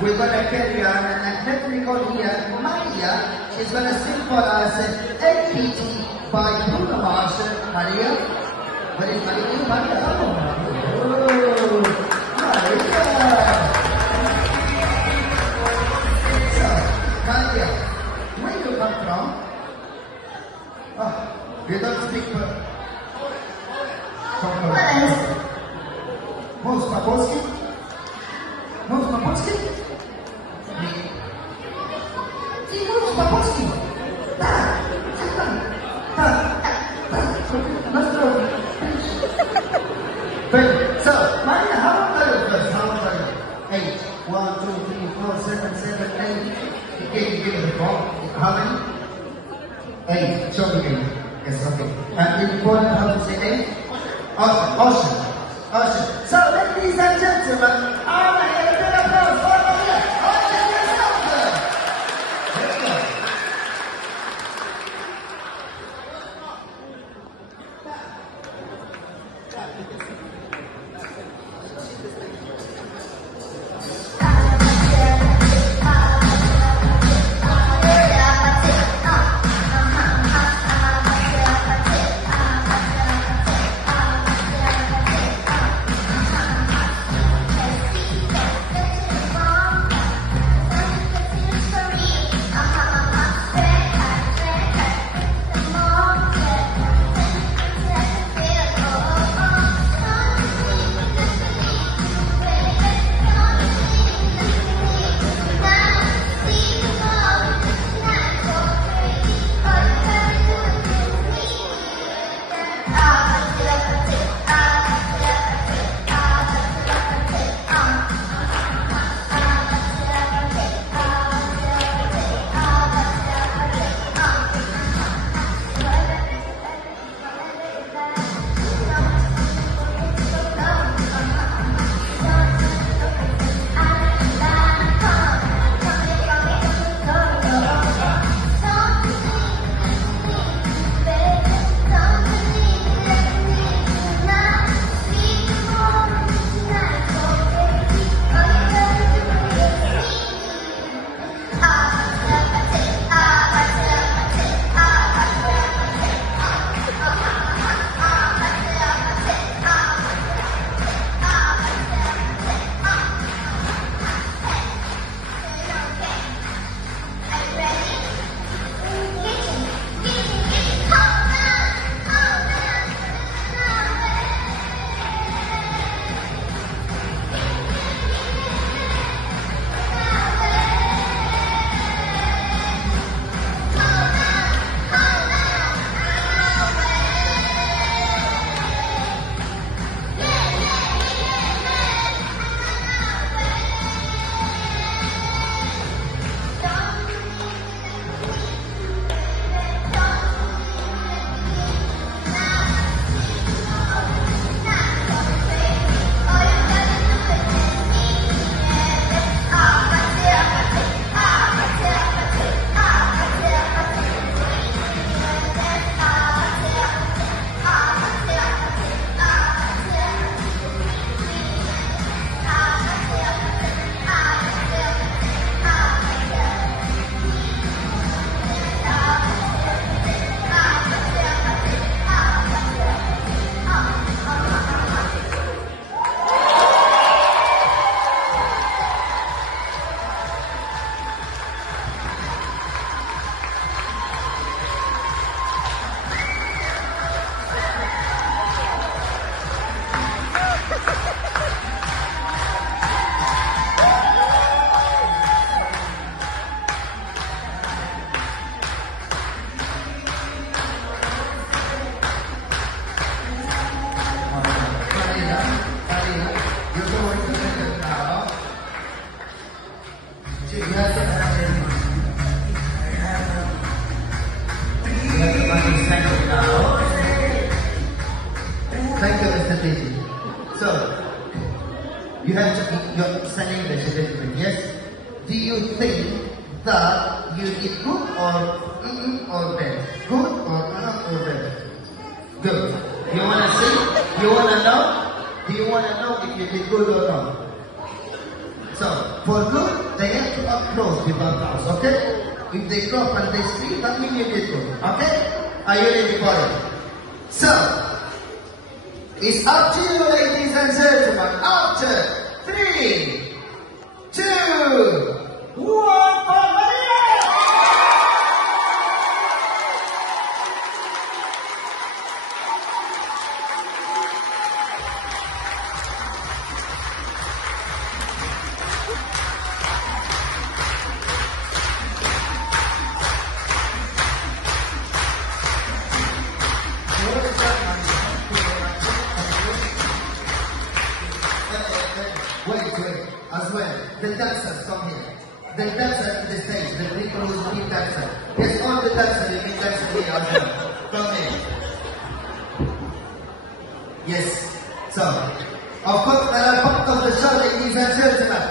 we're going to carry on, and let me call here, Maria is going to sing for us APT by Bruno Mars. Maria? What is Maria? Maria? Oh, Maria! So, Maria, where do you come from? Oh, you don't speak Moscow, Polski? Moscow, Polski? Moscow, Polski? Tak, tak, so, Maria, how old are you first? How old are you? 8. 1, 2, 3, 4, 7, 7, 8. Okay, you give it a call. How many? 8. Show me 8. Yes, okay. And important how to say 8? Awesome. Awesome. So, ladies and gentlemen, I'm going to get a big applause for Maria. Awesome yourself, sir. There you go. Thank you, Mr. Teji. So, you have to, you're sending the certificate, yes? Do you think that you did good or bad? Good or bad? Good. You want to see? You want to know? Do you want to know if you did good or not? So, for good, not close the bunkhouse, okay? If they drop and they scream, that means you did good, okay? Are you ready for it? So, it's up to you, ladies and gentlemen. After 3, 2, 1, for Maria! Wait, as well, the dancers come here. The dancer in the stage, the people who's the dancer. Yes, all the dancers, you can dance here as well. Come here. Yes. So, of course, there are part of the show, ladies and gentlemen.